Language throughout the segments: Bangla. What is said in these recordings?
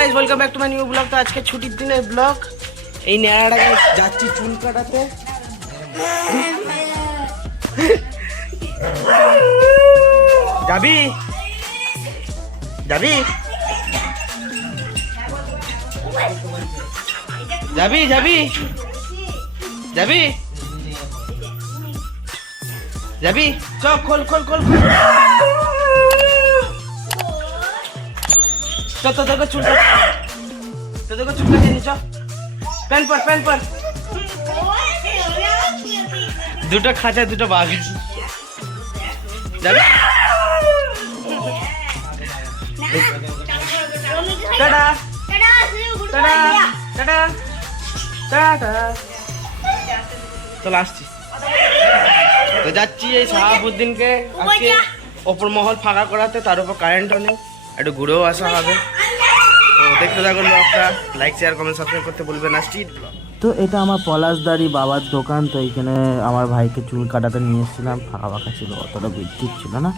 Guys welcome back to my new blog. তো আজকে ছুটির দিনের ব্লগ। এই নেড়াটাকে যাচ্ছি চুল কাটাতে। যাবি যাবি যাবি যাবি যাবি যাবি চল খোল খোল খোল চল তো দেখো চুল তো দেখো চুল কাটিয়ে নি। চল প্যান পর দুটো খাঁচা দুটো বাঘ যাবে। টাটা টাটা টাটা টাটা চল আসছি। তো যাচ্ছি এই শাহাবুদ্দিনকে আজকে ওপর মহল ফাঁকা করাতে, তার উপর কারেন্টও নেই, একটু ঘুরেও আসা হবে। তো দেখতে থাকুন ব্লগটা, লাইক শেয়ার কমেন্ট সাবস্ক্রাইব করতে ভুলবেন না। Street blog. তো এটা আমার পলাশদারি বাবার দোকান। তো এইখানে আমার ভাইকে চুল কাটাতে নিয়ে এসেছিলাম, ফাঁকা ফাঁকা ছিল, অতটা বিদ্যুৎ ছিল না।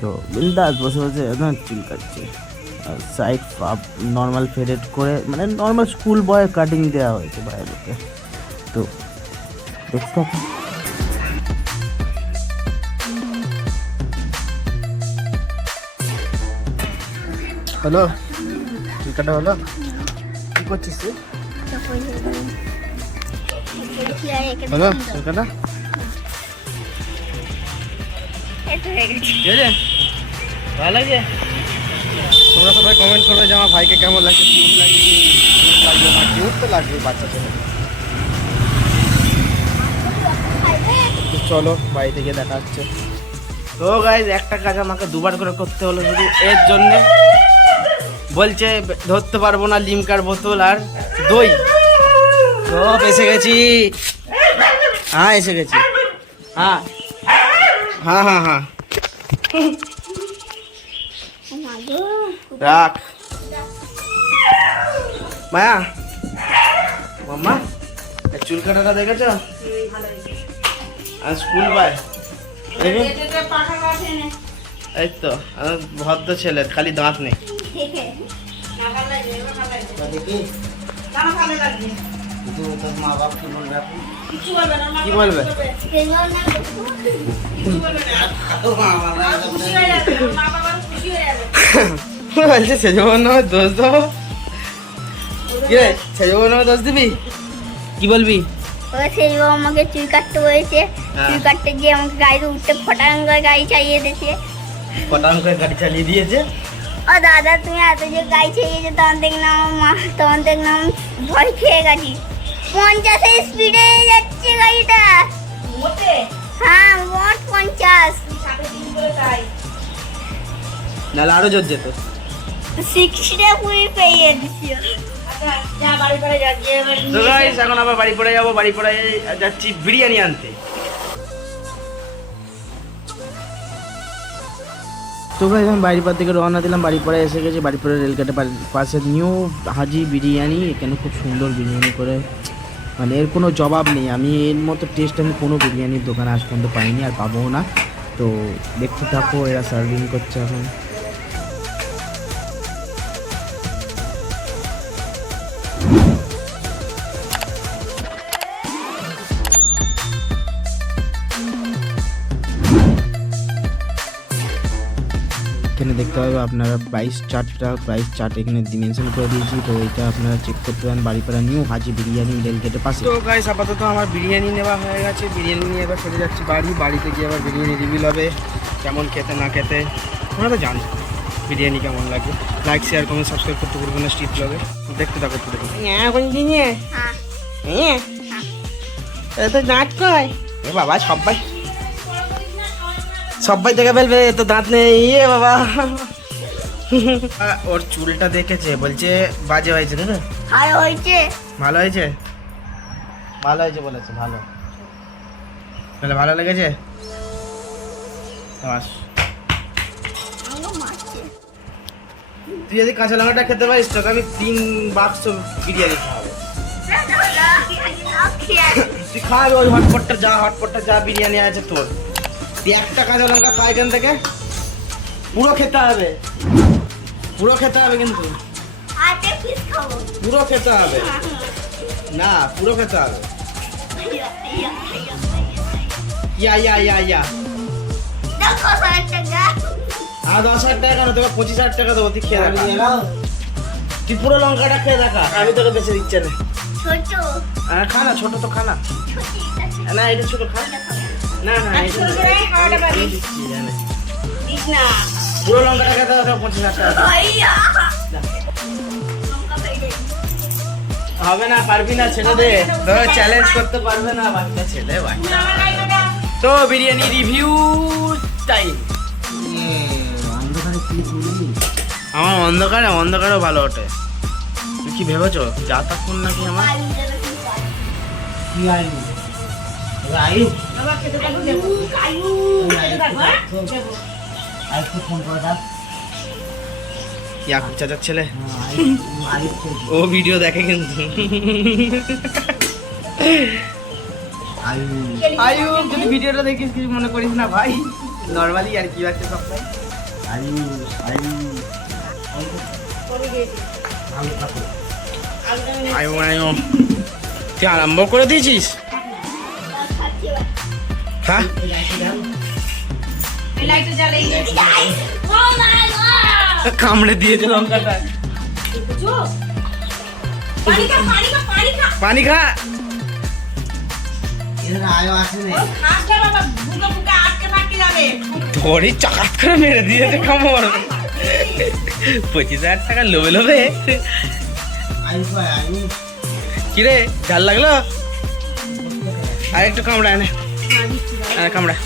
তো বিন্দাস বসে বসে একদম চুল কাটছে, সাইড নর্মাল ফেডেড করে, মানে নর্মাল স্কুল বয় কাটিং দেওয়া হয়েছে ভাইকে। তো দেখতে থাকুন। হ্যালো, চুল কাটা হলো? কি করছিস তুই? হ্যালো, চুল কাটা ভালো লাগে? তোমরা সবাই কমেন্ট করবে যে আমার ভাইকে কেমন লাগছে, কিউট লাগে কি লাগবে না। কিউট তো লাগবে বাচ্চা ছেলে। চলো বাড়িতে গিয়ে দেখা হচ্ছে। তো গাইজ একটা কাজ আমাকে দুবার করে করতে হলো শুধু এর জন্যে। বলছে ধরতে পারবো না লিমকার বোতল আর দই। তো এসে গেছি, হ্যাঁ এসে গেছি, হ্যাঁ হ্যাঁ হ্যাঁ হ্যাঁ রাখ মায়া। মাম্মা চুল কাটাটা দেখেছ? স্কুল বাই এই তো ভদ্র ছেলে, খালি দাঁত নেই। কি বলবে? বলছে সেজন্য দোষ দেবো? সেজন্য দোষ দিবি? কি বলবি? আমাকে চুল কাটতে বলেছে, চুল কাটতে গিয়ে আমাকে গাড়িতে উঠতে ফটাং করে গাড়ি চালিয়ে দিয়েছে। ফটাং করে গাড়ি চালিয়ে দিয়েছে? ও দাদা তুমি এত যে গাড়ি চালিয়েছে, তখন দেখলাম ভয় খেয়ে গেছি। 50 স্পিডে যাচ্ছে গাড়িটা। হ্যাঁ মোট 50। নাহলে আরো জোর যেত। 60 পুরো পেয়ে দিচ্ছি। তো গাইস এখন আবার বাড়ি পড়ে যাবো। বাড়ি পড়ে যাচ্ছি বিরিয়ানি আনতে। তো গাইস আমি বাড়ির পর থেকে রওনা দিলাম, বাড়ি পড়ে এসে গেছি। বাড়ি পড়ে রেলগেটের পাশে নিউ হাজি বিরিয়ানি। এখানে খুব সুন্দর বিরিয়ানি করে, মানে এর কোনো জবাব নেই। আমি এর মতো টেস্ট আমি কোনো বিরিয়ানির দোকানে আজ পর্যন্ত পাইনি, আর পাবো না। তো দেখতে থাকো, এরা সার্ভিং করছে এখন। এখানে দেখতে পাবে আপনারা প্রাইস চার্ট এখানে মেনশন করে দিয়েছি। তো এটা আপনারা চেক করতে পারেন বাড়িপাড়া নিউ হাজি বিরিয়ানি রেলগেটের পাশে। তো গাইস আপাতত আমার বিরিয়ানি নেওয়া হয়ে গেছে। বিরিয়ানি নিয়ে এবার চলে যাচ্ছি বাড়িতে গিয়ে আবার বিরিয়ানি রিভিল হবে, কেমন খেতে না খেতে তোমরা তো জানো বিরিয়ানি কেমন লাগে। লাইক শেয়ার কমেন্ট সাবস্ক্রাইব করতে ভুলবেন না স্ট্রিট ব্লগে। দেখতে থাকো পুরো। দাঁত কয় বাবা, সবাই দেখে ফেলবে, তো দাঁত নেই। ইয়ে বাবা ওর চুলটা দেখেছে, বলছে বাজে হয়েছে। না ভালো হয়েছে, ভালো হয়েছে, ভালো হয়েছে বলেছে। ভালো তাহলে ভালো লেগেছে। তুই যদি কাঁচা লঙ্কাটা খেতে পারিস তোকে আমি 3 বাক্স বিরিয়ানি খাওয়াবো। তুই খাওয়াবি ওই হটপটটা যা বিরিয়ানি আছে তোর। তুই একটা কাঁচা লঙ্কা খা এখান থেকে, পুরো খেতে হবে কিন্তু। আজকে পিস খাবো। পুরো খেতে হবে না, পুরো খেতে হবে। ইয়া ইয়া ইয়া ইয়া দেখো 60 টাকা। 10,000 টাকা কেন, তোকে 25,000 টাকা দেবো, তুই খেয়ে দেখা। তুই পুরো লঙ্কাটা খেয়ে দেখা, আমি তোকে বেঁচে দিচ্ছি না। ছোট খা না, ছোট তো খা না। না এটা ছোট খা না, না এটা আমি দিচ্ছি, জানে। দিস না। পুরো লঙ্কাটা খেতে হবে 25,000 টাকা। ভাইয়া হবে না, পারবি না, ছেড়ে দে। তো চ্যালেঞ্জ করতে পারবে না বাচ্চা ছেলে, বাচ্চা। তো বিরিয়ানি রিভিউ টাইম। আমার অন্ধকারেও ভালো ওঠে। তুই কি ভেবেছো যা তা ফোন নাকি আমার? ইয়াকুব চাচার ছেলে, ও ভিডিও দেখে কিন্তু। আয়ুব, যদি ভিডিওটা দেখিস কিছু মনে করিস না ভাই, নর্মালি আর কি আছে সব। আয়ুব তুই আরম্ভ করে দিয়েছিস? হ্যাঁ কামড়ে দিয়েছে লঙ্কাটা। পানি খা। ধরে চাকাত করে মেরে দিয়েছে কামড়। 25,000 টাকা লোভে লোভে। কিরে ঝাল লাগলো? আর একটু কামড়া এনে, কামড়া।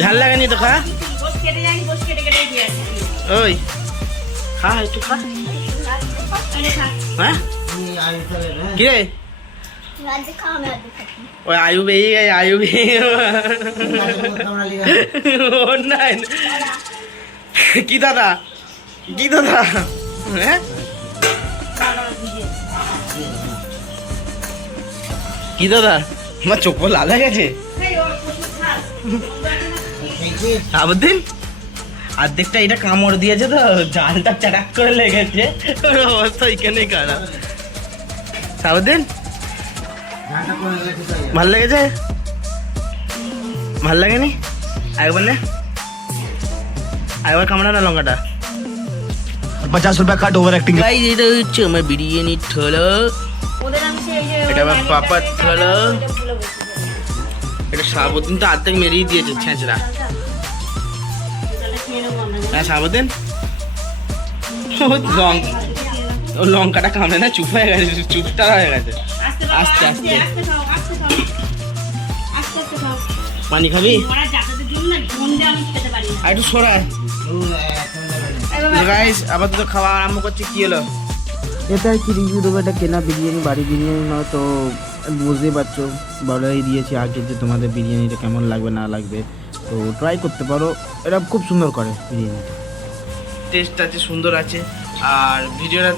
ঝাল লাগেনি তো? খা। ওই খা, একটু খা। হ্যাঁ কিরে ওই আয়ুব এই আয়ুব কি দাদা, কি দাদা? হ্যাঁ কি দাদা, আমার চোখ লাল হয়ে গেছে। সাবুদ্দিন অর্ধেকটা এটা কামড় দিয়েছে তো, জালটা চাটাক করে লেগেছে, ওর অবস্থা এখানেই খারাপ। সাবুদ্দিন ভাল লেগেছে? ভাল লাগেনি? একবার নে, একবার কামড়া না লঙ্কাটা। 50 रुपया काट ओवर एक्टिंग। গাইস এটা হচ্ছে আমার বিরিয়ানির থলো, এটা আমার পাপার থলো। এটা সাবুদ্দিন তো অর্ধেক মেরেই দিয়েছে ছেঁচড়া। হ্যাঁ সাবুদ্দিন, ও লঙ্কাটা কামড়ে না, চুপ হয়ে গেছে, চুপটা হয়ে গেছে। আস্তে আস্তে পানি খাবি? আর একটু সরায়। গাইস আপাতত খাওয়া আরম্ভ করছি। কি হলো এটা কি রিভিউ দেবো, এটা কেনা বিরিয়ানি, বাড়ি বিরিয়ানি নয়, তো বুঝতেই পারছো বলাই দিয়েছি আগে যে তোমাদের বিরিয়ানিটা কেমন লাগবে না লাগবে, তো ট্রাই করতে পারো। এটা খুব সুন্দর করে বিরিয়ানিটা, টেস্ট আছে, সুন্দর আছে। আর ভিডিওটা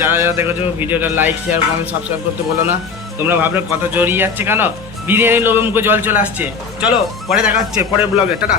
যারা যারা দেখেছো ভিডিওটা লাইক শেয়ার কমেন্ট সাবস্ক্রাইব করতে বলো না। তোমরা ভাবলে কথা জড়িয়ে যাচ্ছে কেন, বিরিয়ানি লোভে মুখে জল চলে আসছে। চলো পরে দেখা হচ্ছে পরের ব্লগে, টাটা।